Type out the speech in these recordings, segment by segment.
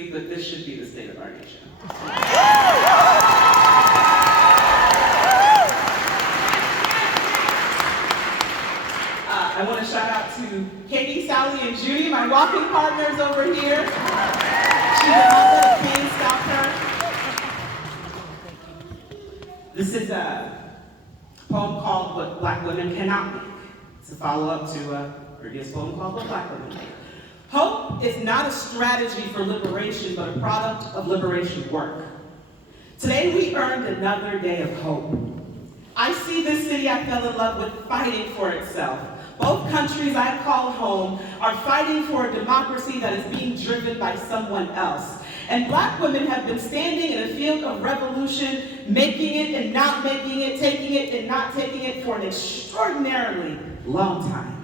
week, but this should be the state of our nation. I want to shout out to Katie, Sally, and Judy, my walking partners over here. She did not let pain stop her. This is a poem called What Black Women Cannot Make. It's a follow-up to a previous poem called What Black Women Make. Hope is not a strategy for liberation, but a product of liberation work. Today we earned another day of hope. I see this city I fell in love with fighting for itself. Both countries I call home are fighting for a democracy that is being driven by someone else. And Black women have been standing in a field of revolution, making it and not making it, taking it and not taking it for an extraordinarily long time.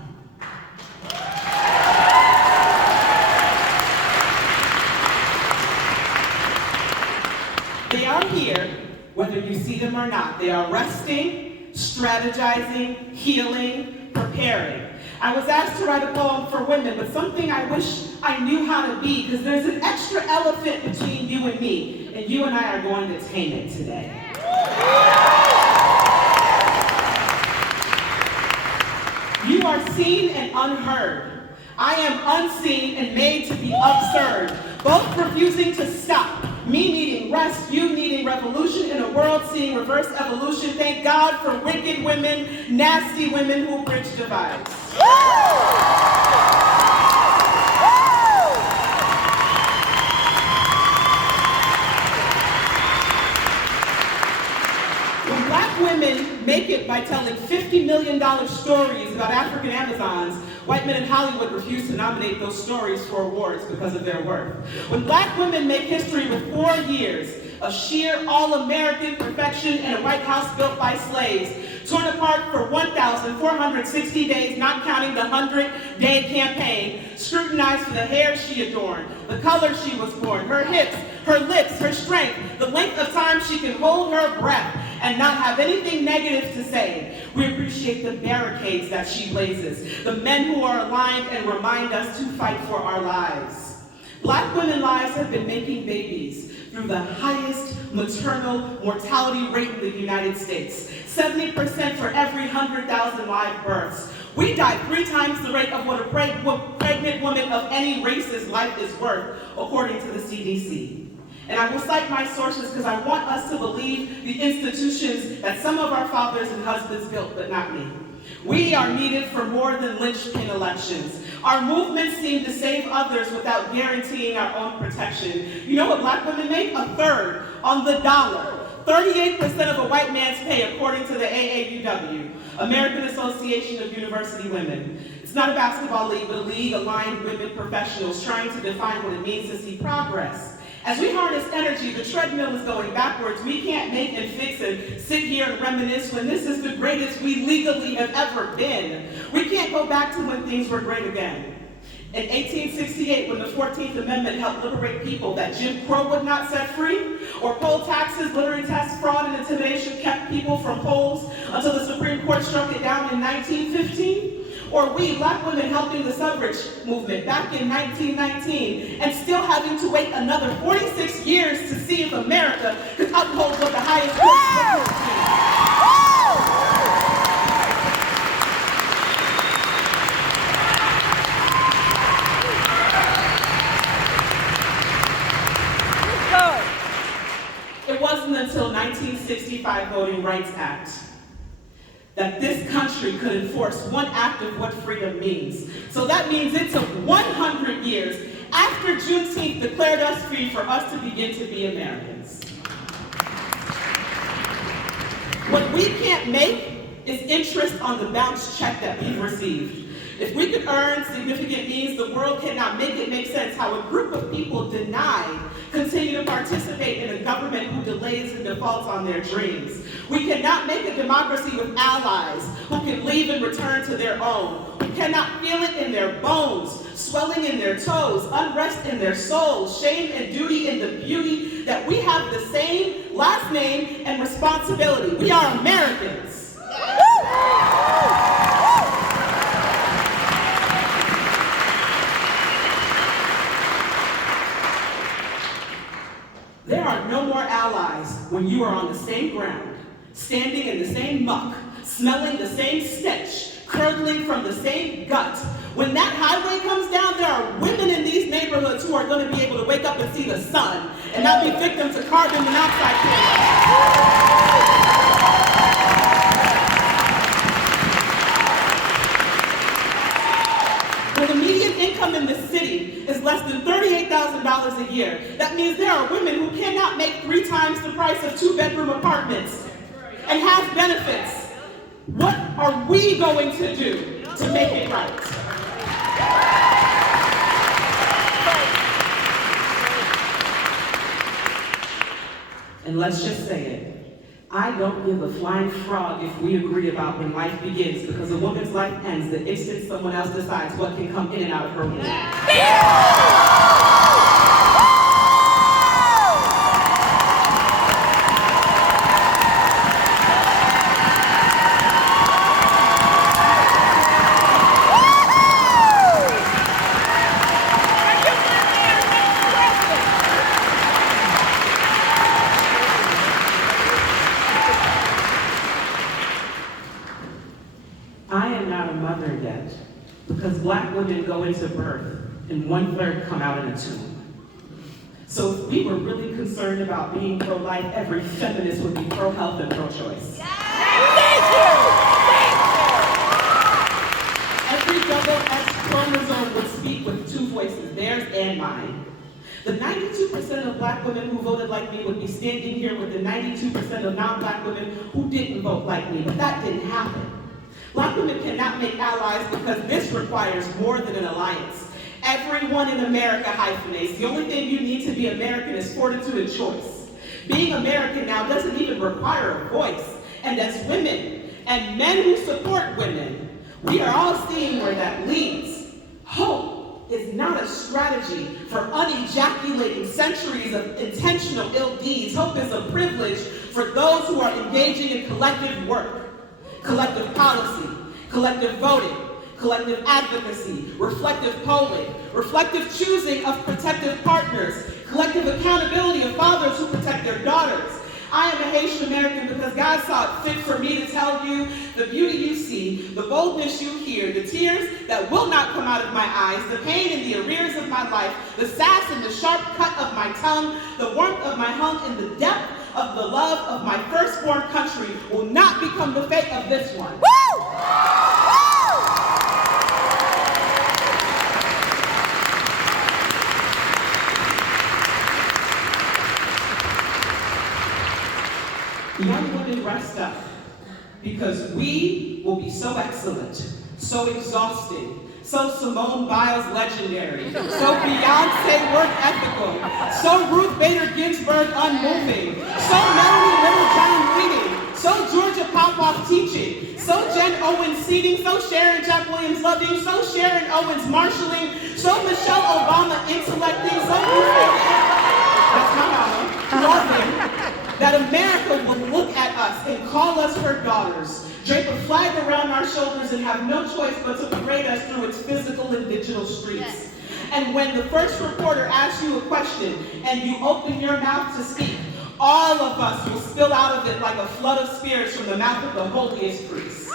They are here, whether you see them or not. They are resting, strategizing, healing, preparing. I was asked to write a poem for women, but something I wish I knew how to be, because there's an extra elephant between you and me, and you and I are going to tame it today. You are seen and unheard. I am unseen and made to be absurd, both refusing to stop. Me needing rest, you needing revolution, in a world seeing reverse evolution. Thank God for wicked women, nasty women who bridge divides. When Black women make it by telling $50 million stories about African Amazons, white men in Hollywood refuse to nominate those stories for awards because of their worth. When Black women make history with 4 years of sheer all-American perfection in a White House built by slaves, torn apart for 1,460 days, not counting the 100-day campaign, scrutinized for the hair she adorned, the color she was born, her hips, her lips, her strength, the length of time she can hold her breath and not have anything negative to say. We appreciate the barricades that she blazes, the men who are aligned and remind us to fight for our lives. Black women's lives have been making babies through the highest maternal mortality rate in the United States, 70% for every 100,000 live births. We die 3 times the rate of what a pregnant woman of any race's life is worth, according to the CDC. And I will cite my sources because I want us to believe the institutions that some of our fathers and husbands built, but not me. We are needed for more than linchpin elections. Our movements seem to save others without guaranteeing our own protection. You know what Black women make? A third on the dollar. 38% of a white man's pay, according to the AAUW, American Association of University Women. It's not a basketball league, but a league aligned women professionals trying to define what it means to see progress. As we harness energy, the treadmill is going backwards. We can't make and fix and sit here and reminisce when this is the greatest we legally have ever been. We can't go back to when things were great again. In 1868, when the 14th Amendment helped liberate people that Jim Crow would not set free, or poll taxes, lottery tests, fraud, and intimidation kept people from polls until the Supreme Court struck it down in 1915, or we, Black women, helping the suffrage movement back in 1919, and still having to wait another 46 years to see if America could uphold what the highest court It wasn't until 1965 Voting Rights Act that this country could enforce one act of what freedom means. So that means it took 100 years after Juneteenth declared us free for us to begin to be Americans. What we can't make is interest on the bounce check that we've received. If we could earn significant means, the world cannot make it make sense how a group of people denied continue to participate in a government who delays and defaults on their dreams. We cannot make a democracy with allies who can leave and return to their own, who cannot feel it in their bones, swelling in their toes, unrest in their souls, shame and duty in the beauty that we have the same last name and responsibility. We are Americans. There are no more allies when you are on the same ground, standing in the same muck, smelling the same stench, curdling from the same gut. When that highway comes down, there are women in these neighborhoods who are going to be able to wake up and see the sun and not be victims to carbon monoxide poisoning. Well, the median income in the city is less than $38,000 a year. That means there are women who cannot make 3 times the price of 2-bedroom apartments and have benefits. What are we going to do to make it right? And let's just say it. I don't give a flying frog if we agree about when life begins, because a woman's life ends the instant someone else decides what can come in and out of her womb. I am not a mother yet, because Black women go into birth and 1/3 come out in a tomb. So if we were really concerned about being pro-life, every feminist would be pro-health and pro-choice. Thank you! Every double X chromosome would speak with 2 voices, theirs and mine. The 92% of Black women who voted like me would be standing here with the 92% of non-Black women who didn't vote like me, but that didn't happen. Black women cannot make allies because this requires more than an alliance. Everyone in America hyphenates. The only thing you need to be American is fortitude and choice. Being American now doesn't even require a voice. And as women and men who support women, we are all seeing where that leads. Hope is not a strategy for unejaculating centuries of intentional ill deeds. Hope is a privilege for those who are engaging in collective work. Collective policy, collective voting, collective advocacy, reflective polling, reflective choosing of protective partners, collective accountability of fathers who protect their daughters. I am a Haitian American because God saw it fit for me to tell you the beauty you see, the boldness you hear, the tears that will not come out of my eyes, the pain and the arrears of my life, the sass and the sharp cut of my tongue, the warmth of my home, and the depth of the love of my firstborn country will not become the fate of this one. Woo! Young women, rest up, because we will be so excellent, so exhausting, so Simone Biles legendary, so Beyonce work ethical, so Ruth Bader Ginsburg unmoving, so Melanie Littlejohn leading, so Georgia Popoff teaching, so Jen Owens seating, so Sharon Jack Williams loving, so Sharon Owens marshalling, so Michelle Obama intellecting, so that's my mama, loving, that America will look at us and call us her daughters, drape a flag around our shoulders and have no choice but to parade us through its physical and digital streets. Yes. And when the first reporter asks you a question and you open your mouth to speak, all of us will spill out of it like a flood of spirits from the mouth of the holiest priest.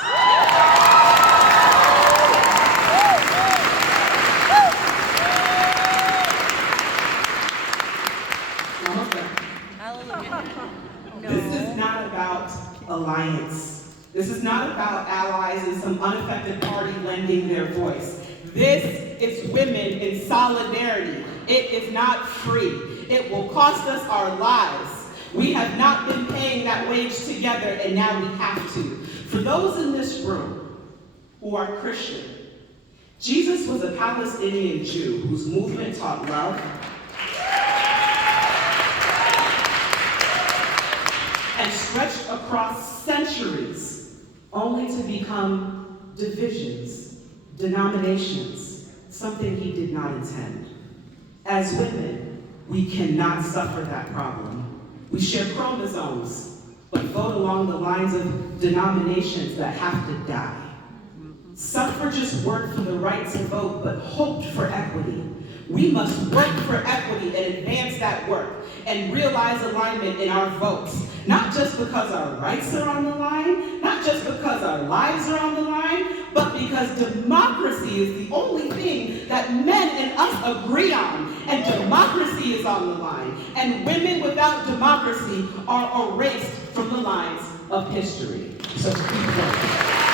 This is not about alliance. This is not about allies and some unaffected party lending their voice. This is women in solidarity. It is not free. It will cost us our lives. We have not been paying that wage together, and now we have to. For those in this room who are Christian, Jesus was a Palestinian Jew whose movement taught love, and stretched across centuries, only to become divisions, denominations, something he did not intend. As women, we cannot suffer that problem. We share chromosomes, but vote along the lines of denominations that have to die. Suffragists worked for the right to vote, but hoped for equity. We must work for equity and advance that work. and realize alignment in our votes. Not just because our rights are on the line, not just because our lives are on the line, but because democracy is the only thing that men and us agree on. And democracy is on the line. And women without democracy are erased from the lines of history. So keep going.